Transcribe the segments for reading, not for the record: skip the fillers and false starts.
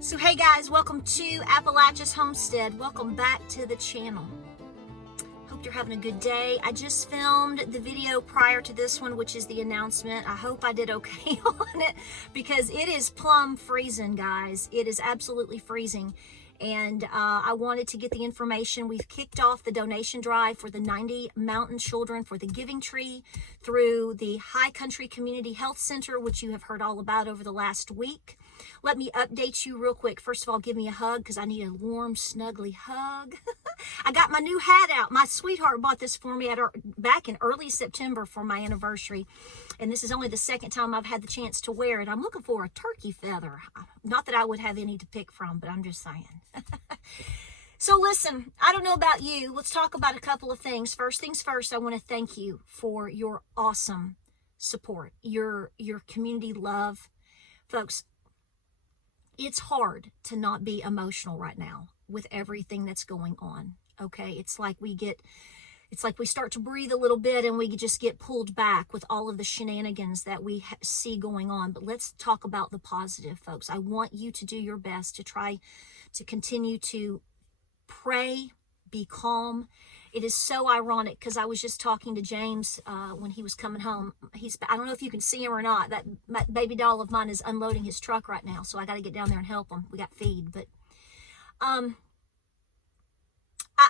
So hey guys, welcome to Appalachia's Homestead. Welcome back to the channel. Hope you're having a good day. I just filmed the video prior to this one, which is the announcement. I hope I did okay on it because it is plumb freezing, guys. It is absolutely freezing. And I wanted to get the information. We've kicked off the donation drive for the 90 mountain children for the Giving Tree through the High Country Community Health Center, which you have heard all about over the last week. Let me update you real quick. First of all, give me a hug because I need a warm, snuggly hug. I got my new hat out. My sweetheart bought this for me back in early September for my anniversary. And this is only the second time I've had the chance to wear it. I'm looking for a turkey feather. Not that I would have any to pick from, but I'm just saying. So listen, I don't know about you. Let's talk about a couple of things. First things first, I want to thank you for your awesome support, your community love. Folks, it's hard to not be emotional right now with everything that's going on. Okay, it's like we start to breathe a little bit and we just get pulled back with all of the shenanigans that we see going on. But let's talk about the positive, folks. I want you to do your best to try to continue to pray, be calm. It is so ironic because I was just talking to James when he was coming home. I don't know if you can see him or not. That baby doll of mine is unloading his truck right now, so I got to get down there and help him. We got feed, but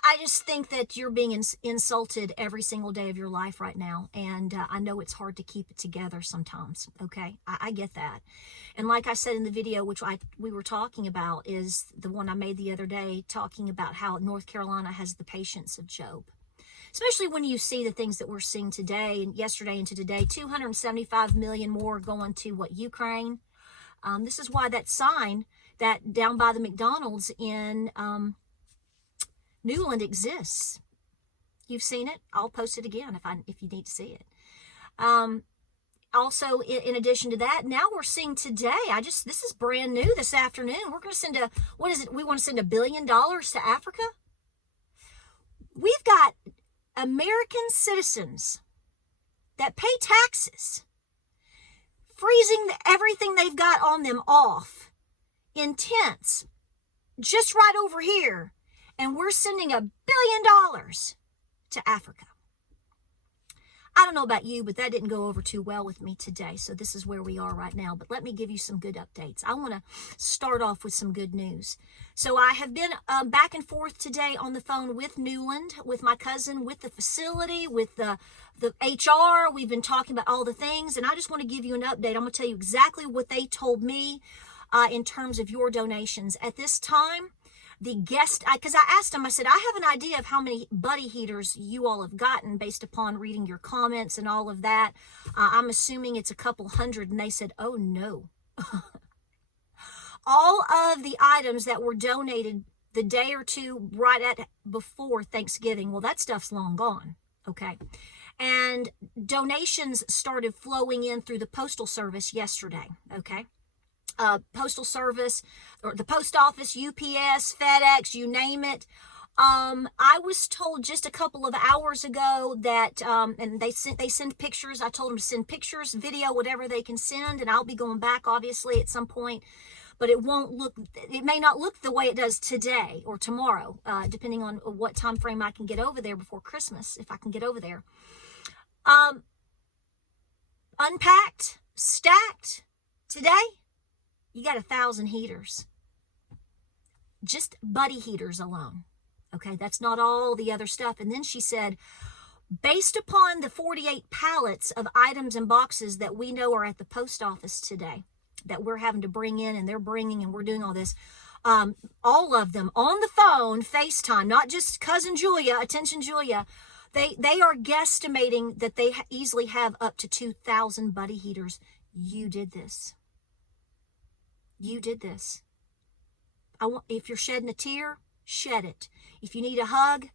I just think that you're being insulted every single day of your life right now, and I know it's hard to keep it together sometimes. Okay, I get that, and like I said in the video, which we were talking about, is the one I made the other day, talking about how North Carolina has the patience of Job, especially when you see the things that we're seeing today and yesterday into today. 275 million more going to Ukraine. This is why that sign that down by the McDonald's in Newland exists. You've seen it. I'll post it again if you need to see it. Also, in addition to that, now we're seeing today, this is brand new this afternoon. We're going to send we want to send $1 billion to Africa. We've got American citizens that pay taxes, freezing everything they've got on them off in tents just right over here. And we're sending $1 billion to Africa. I don't know about you, but that didn't go over too well with me today. So this is where we are right now. But let me give you some good updates. I want to start off with some good news. So I have been back and forth today on the phone with Newland, with my cousin, with the facility, with the HR. We've been talking about all the things. And I just want to give you an update. I'm going to tell you exactly what they told me in terms of your donations. At this time, because I asked them, I said, I have an idea of how many buddy heaters you all have gotten based upon reading your comments and all of that. I'm assuming it's a couple hundred. And they said, oh no. All of the items that were donated the day or two before Thanksgiving, well, that stuff's long gone. Okay. And donations started flowing in through the Postal Service yesterday. Okay. Postal Service, or the post office, UPS, FedEx, you name it. I was told just a couple of hours ago that, and they send pictures. I told them to send pictures, video, whatever they can send, and I'll be going back obviously at some point, but it may not look the way it does today or tomorrow, depending on what time frame I can get over there before Christmas, if I can get over there. Unpacked, stacked today. You got 1,000 heaters, just buddy heaters alone. Okay, that's not all the other stuff. And then she said, based upon the 48 pallets of items and boxes that we know are at the post office today, that we're having to bring in and they're bringing and we're doing all this, all of them on the phone, FaceTime, not just cousin Julia, attention Julia, They are guesstimating that they easily have up to 2,000 buddy heaters. You did this. You did this. If you're shedding a tear, shed it. If you need a hug,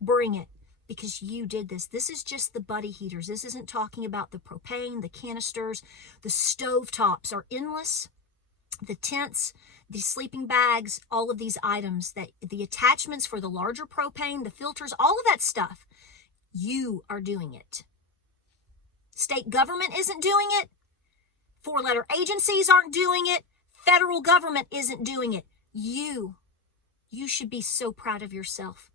bring it, because you did this. This is just the buddy heaters. This isn't talking about the propane, the canisters. The stove tops are endless. The tents, the sleeping bags, all of these items, that the attachments for the larger propane, the filters, all of that stuff, you are doing it. State government isn't doing it. Four-letter agencies aren't doing it. Federal government isn't doing it. You should be so proud of yourself.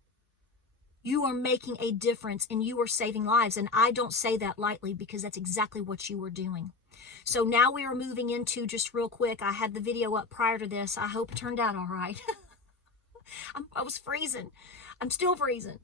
You are making a difference and you are saving lives. And I don't say that lightly, because that's exactly what you are doing. So now we are moving into, just real quick, I had the video up prior to this. I hope it turned out all right. I was freezing. I'm still freezing.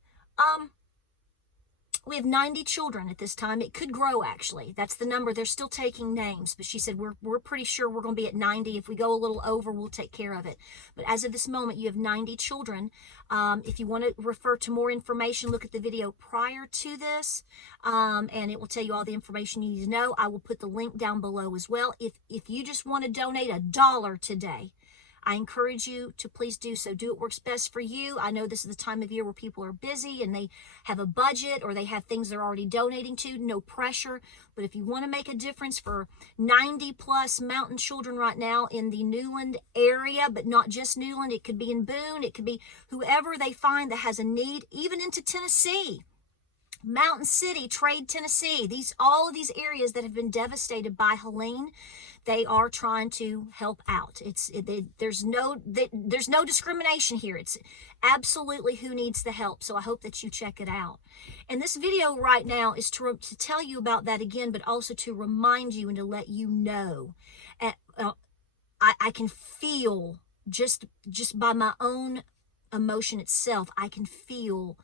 We have 90 children at this time. It could grow, actually. That's the number. They're still taking names, but she said we're pretty sure we're going to be at 90. If we go a little over, we'll take care of it. But as of this moment, you have 90 children. If you want to refer to more information, look at the video prior to this, and it will tell you all the information you need to know. I will put the link down below as well. If you just want to donate $1 today, I encourage you to please do so. Do what works best for you. I know this is the time of year where people are busy and they have a budget, or they have things they're already donating to. No pressure. But if you want to make a difference for 90 plus mountain children right now in the Newland area, but not just Newland, it could be in Boone, it could be whoever they find that has a need, even into Tennessee. Mountain City, Trade, Tennessee, all of these areas that have been devastated by Helene, they are trying to help out. There's no discrimination here. It's absolutely who needs the help. So I hope that you check it out. And this video right now is to tell you about that again, but also to remind you and to let you know. I can feel, just by my own emotion itself, I can feel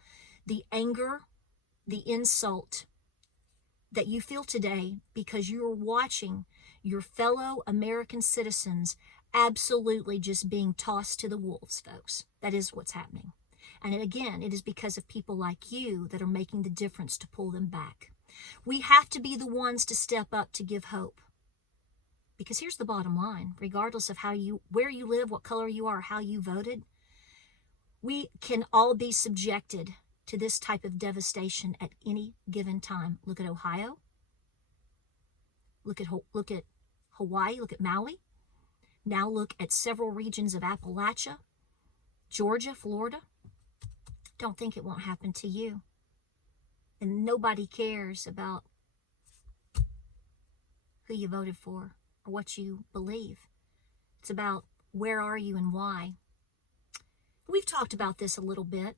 the anger, the insult that you feel today, because you're watching your fellow American citizens absolutely just being tossed to the wolves, folks. That is what's happening. And again, it is because of people like you that are making the difference to pull them back. We have to be the ones to step up to give hope. Because here's the bottom line, regardless of where you live, what color you are, how you voted, we can all be subjected to this type of devastation at any given time. Look at Ohio. Look at Hawaii. Look at Maui. Now look at several regions of Appalachia, Georgia, Florida. Don't think it won't happen to you. And nobody cares about who you voted for or what you believe. It's about where are you and why. We've talked about this a little bit.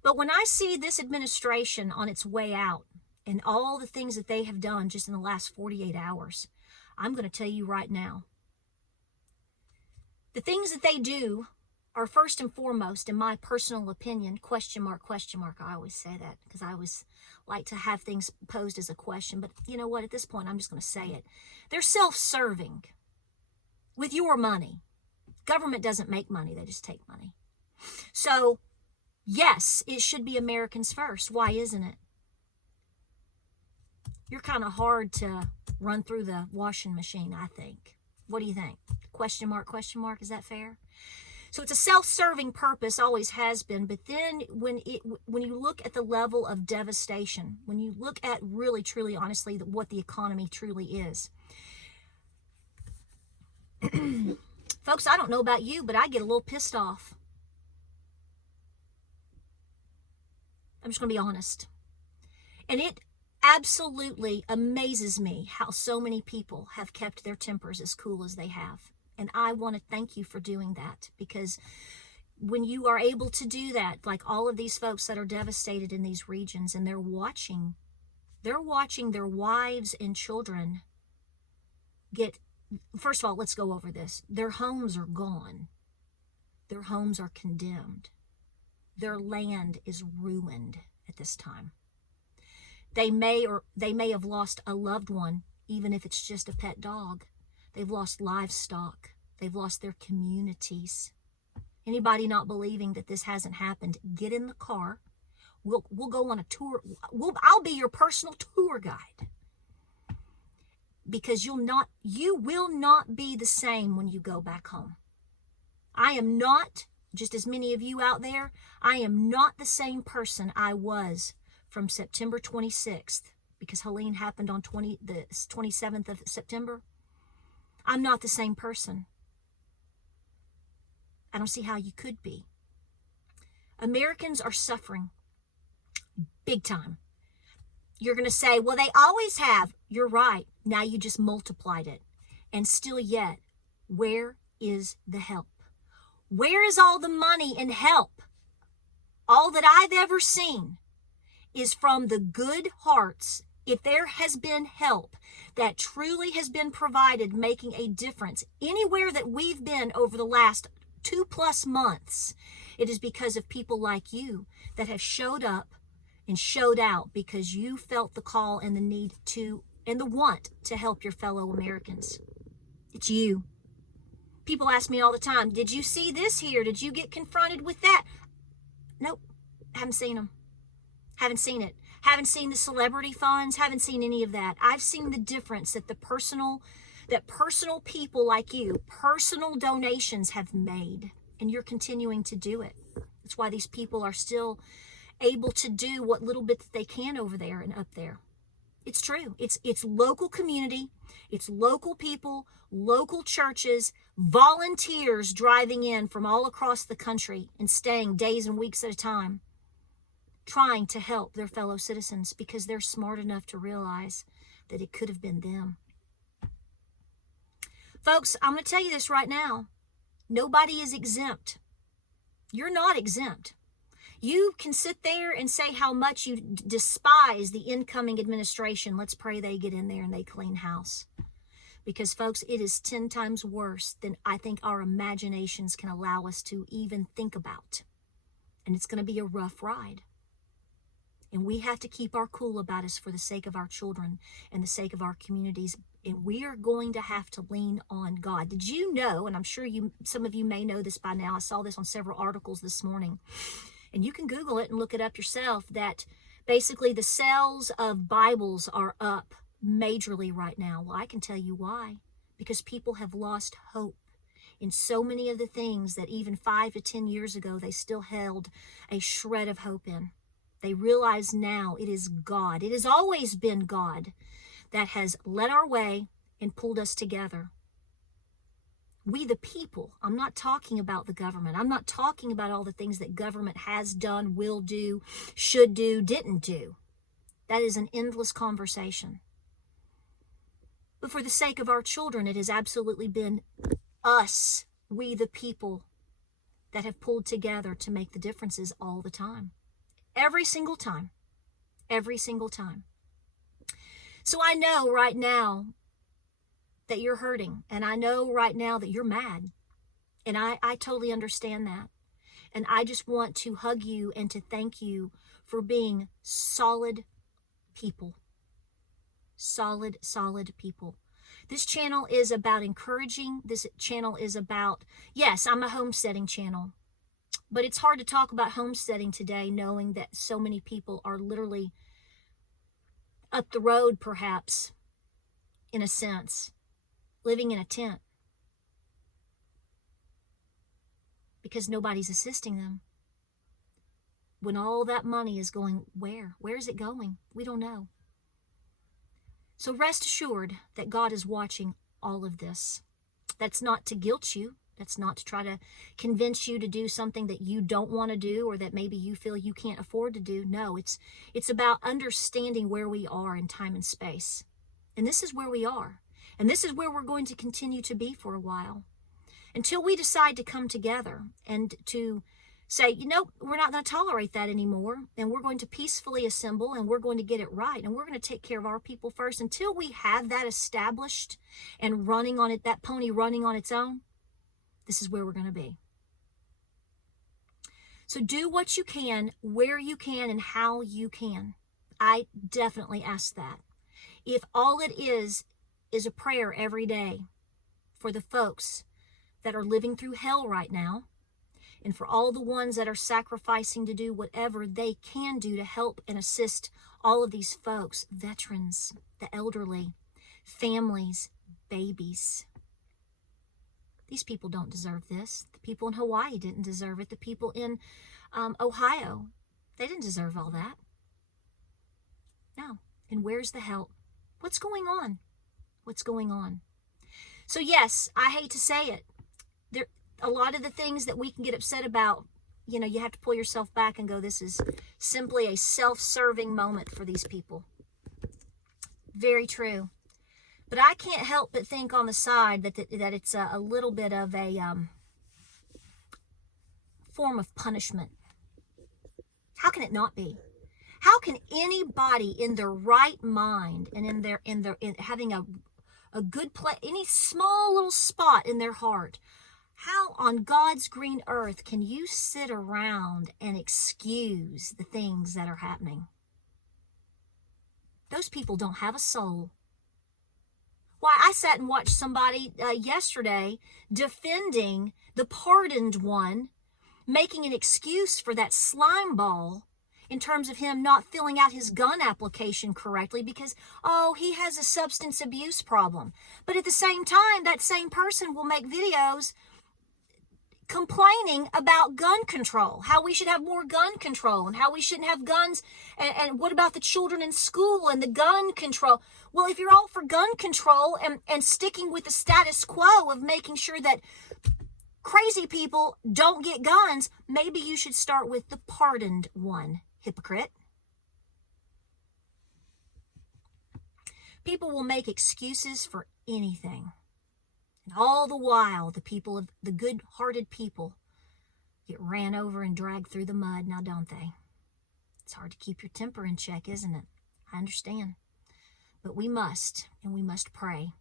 But when I see this administration on its way out and all the things that they have done just in the last 48 hours, I'm going to tell you right now, the things that they do are first and foremost, in my personal opinion, question mark, question mark. I always say that because I always like to have things posed as a question. But you know what? At this point, I'm just going to say it. They're self-serving with your money. Government doesn't make money. They just take money. So, yes, it should be Americans first. Why isn't it? You're kind of hard to run through the washing machine, I think. What do you think? Question mark, is that fair? So it's a self-serving purpose, always has been. But then when you look at the level of devastation, when you look at really, truly, honestly, what the economy truly is. Folks, I don't know about you, but I get a little pissed off. I'm just going to be honest. And it absolutely amazes me how so many people have kept their tempers as cool as they have. And I want to thank you for doing that, because when you are able to do that, like all of these folks that are devastated in these regions, and they're watching their wives and children get, first of all, let's go over this. Their homes are gone. Their homes are condemned. Their land is ruined at this time. They may have lost a loved one, even if it's just a pet dog. They've lost livestock. They've lost their communities. Anybody not believing that this hasn't happened, get in the car, We'll go on a tour. I'll be your personal tour guide. Because you will not be the same when you go back home. I am not, just as many of you out there, I am not the same person I was from September 26th, because Helene happened on the 27th of September. I'm not the same person. I don't see how you could be. Americans are suffering big time. You're going to say, well, they always have. You're right. Now you just multiplied it. And still yet, where is the help? Where is all the money and help? All that I've ever seen is from the good hearts. If there has been help that truly has been provided, making a difference anywhere that we've been over the last 2+ months, it is because of people like you that have showed up and showed out, because you felt the call and the need to, and the want to help your fellow Americans. It's you. People ask me all the time, did you see this here? Did you get confronted with that? Nope. Haven't seen them. Haven't seen it. Haven't seen the celebrity funds. Haven't seen any of that. I've seen the difference that personal people like you, personal donations have made, and you're continuing to do it. That's why these people are still able to do what little bit that they can over there and up there. It's true. It's local community. It's local people, local churches, volunteers driving in from all across the country and staying days and weeks at a time, trying to help their fellow citizens because they're smart enough to realize that it could have been them. Folks, I'm going to tell you this right now. Nobody is exempt. You're not exempt. You can sit there and say how much you despise the incoming administration. Let's pray they get in there and they clean house. Because, folks, it is 10 times worse than I think our imaginations can allow us to even think about. And it's going to be a rough ride. And we have to keep our cool about us for the sake of our children and the sake of our communities. And we are going to have to lean on God. Did you know, and I'm sure some of you may know this by now, I saw this on several articles this morning, and you can Google it and look it up yourself, that basically the sales of Bibles are up majorly right now. Well, I can tell you why. Because people have lost hope in so many of the things that even 5 to 10 years ago they still held a shred of hope in. They realize now it is God. It has always been God that has led our way and pulled us together. We the people, I'm not talking about the government. I'm not talking about all the things that government has done, will do, should do, didn't do. That is an endless conversation. But for the sake of our children, it has absolutely been us, we the people, that have pulled together to make the differences all the time. Every single time. Every single time. So I know right now that you're hurting. And I know right now that you're mad. And I totally understand that. And I just want to hug you and to thank you for being solid people. Solid people. This channel is about encouraging. This channel is about, yes, I'm a homesteading channel. But it's hard to talk about homesteading today knowing that so many people are literally up the road, perhaps, in a sense, living in a tent because nobody's assisting them. When all that money is going where? Where is it going? We don't know. So rest assured that God is watching all of this. That's not to guilt you. That's not to try to convince you to do something that you don't want to do or that maybe you feel you can't afford to do. No, it's about understanding where we are in time and space. And this is where we are. And this is where we're going to continue to be for a while. Until we decide to come together and to say, you know, we're not going to tolerate that anymore. And we're going to peacefully assemble and we're going to get it right. And we're going to take care of our people first. Until we have that established and running on it, that pony running on its own, this is where we're going to be. So do what you can, where you can, and how you can. I definitely ask that. If all it is a prayer every day for the folks that are living through hell right now, and for all the ones that are sacrificing to do whatever they can do to help and assist all of these folks, veterans, the elderly, families, babies. These people don't deserve this. The people in Hawaii didn't deserve it. The people in Ohio, they didn't deserve all that. No. And where's the help? What's going on? What's going on? So yes, I hate to say it. There, a lot of the things that we can get upset about, you know, you have to pull yourself back and go, this is simply a self-serving moment for these people. Very true. But I can't help but think on the side that it's a little bit of a form of punishment. How can it not be? How can anybody in their right mind and in having a good place, any small little spot in their heart, how on God's green earth can you sit around and excuse the things that are happening? Those people don't have a soul. Why, I sat and watched somebody yesterday defending the pardoned one, making an excuse for that slime ball in terms of him not filling out his gun application correctly because, oh, he has a substance abuse problem. But at the same time, that same person will make videos complaining about gun control, how we should have more gun control and how we shouldn't have guns. And what about the children in school and the gun control? Well, if you're all for gun control and sticking with the status quo of making sure that crazy people don't get guns, maybe you should start with the pardoned one. Hypocrite. People will make excuses for anything. And all the while, the good-hearted people get ran over and dragged through the mud, now don't they? It's hard to keep your temper in check, isn't it? I understand. But we must, and we must pray.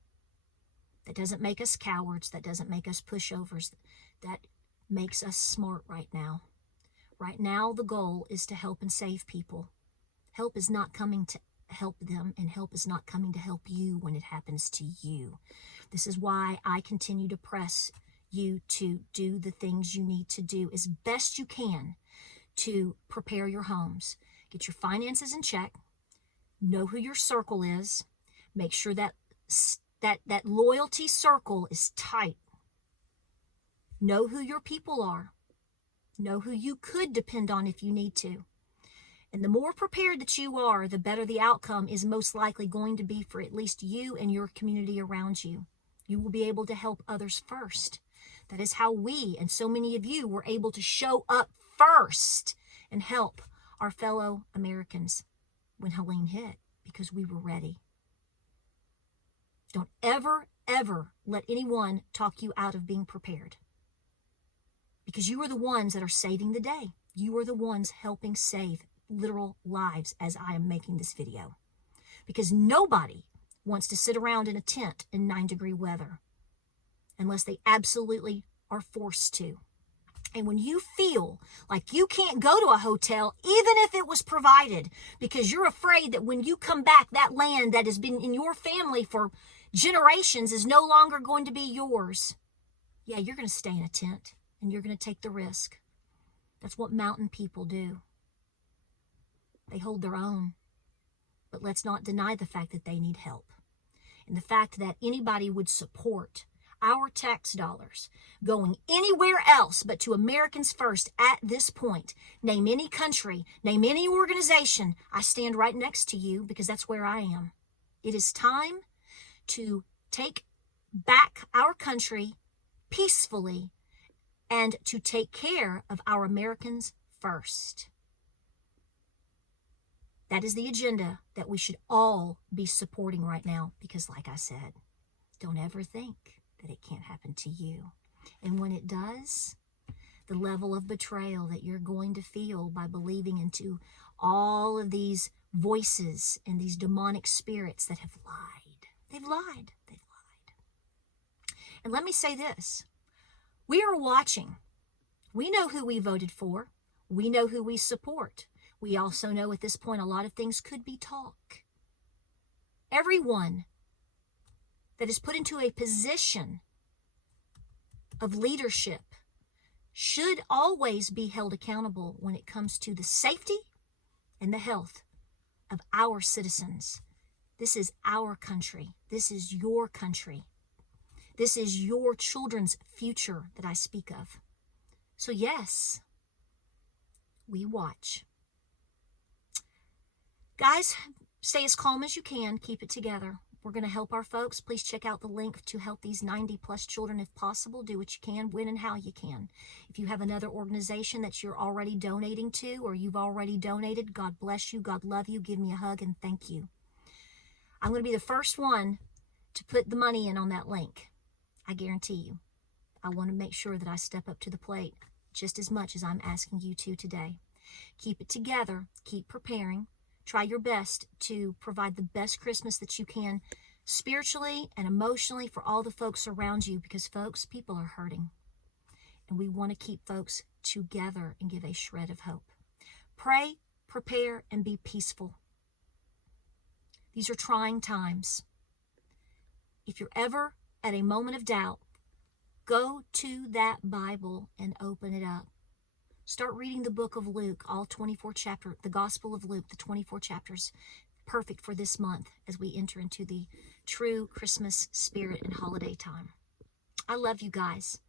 That doesn't make us cowards. That doesn't make us pushovers. That makes us smart right now. Right now, the goal is to help and save people. Help is not coming to help them, and help is not coming to help you when it happens to you. This is why I continue to press you to do the things you need to do as best you can to prepare your homes. Get your finances in check. Know who your circle is. Make sure that loyalty circle is tight. Know who your people are. Know who you could depend on if you need to. And the more prepared that you are, the better the outcome is most likely going to be for at least you and your community around you. You will be able to help others first. That is how we and so many of you were able to show up first and help our fellow Americans when Helene hit, because we were ready. Don't ever, ever let anyone talk you out of being prepared. Because you are the ones that are saving the day. You are the ones helping save literal lives as I am making this video. Because nobody wants to sit around in a tent in 9-degree weather unless they absolutely are forced to. And when you feel like you can't go to a hotel, even if it was provided, because you're afraid that when you come back, that land that has been in your family for generations is no longer going to be yours. Yeah, you're going to stay in a tent. And you're going to take the risk. That's what mountain people do. They hold their own. But let's not deny the fact that they need help. And the fact that anybody would support our tax dollars going anywhere else but to Americans first at this point. Name any country, name any organization. I stand right next to you because that's where I am. It is time to take back our country peacefully and to take care of our Americans first. That is the agenda that we should all be supporting right now because, like I said, don't ever think that it can't happen to you. And when it does, the level of betrayal that you're going to feel by believing into all of these voices and these demonic spirits that have lied. They've lied. They've lied. And let me say this. We are watching. We know who we voted for. We know who we support. We also know at this point a lot of things could be talk. Everyone that is put into a position of leadership should always be held accountable when it comes to the safety and the health of our citizens. This is our country. This is your country. This is your children's future that I speak of. So yes, we watch. Guys, stay as calm as you can. Keep it together. We're going to help our folks. Please check out the link to help these 90 plus children if possible. Do what you can, when and how you can. If you have another organization that you're already donating to, or you've already donated, God bless you, God love you, give me a hug and thank you. I'm going to be the first one to put the money in on that link. I guarantee you. I want to make sure that I step up to the plate just as much as I'm asking you to today. Keep it together. Keep preparing. Try your best to provide the best Christmas that you can spiritually and emotionally for all the folks around you, because folks, people are hurting. And we want to keep folks together and give a shred of hope. Pray, prepare, and be peaceful. These are trying times. If you're ever at a moment of doubt, go to that Bible and open it up. Start reading the book of Luke, all 24 chapters, the Gospel of Luke, the 24 chapters, perfect for this month as we enter into the true Christmas spirit and holiday time. I love you guys.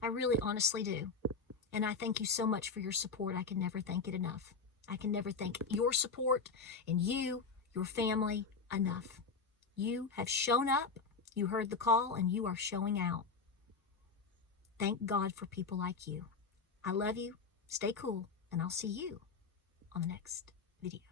I really honestly do. And I thank you so much for your support. I can never thank it enough. I can never thank your support and you, your family, enough. You have shown up, you heard the call, and you are showing out. Thank God for people like you. I love you. Stay cool, and I'll see you on the next video.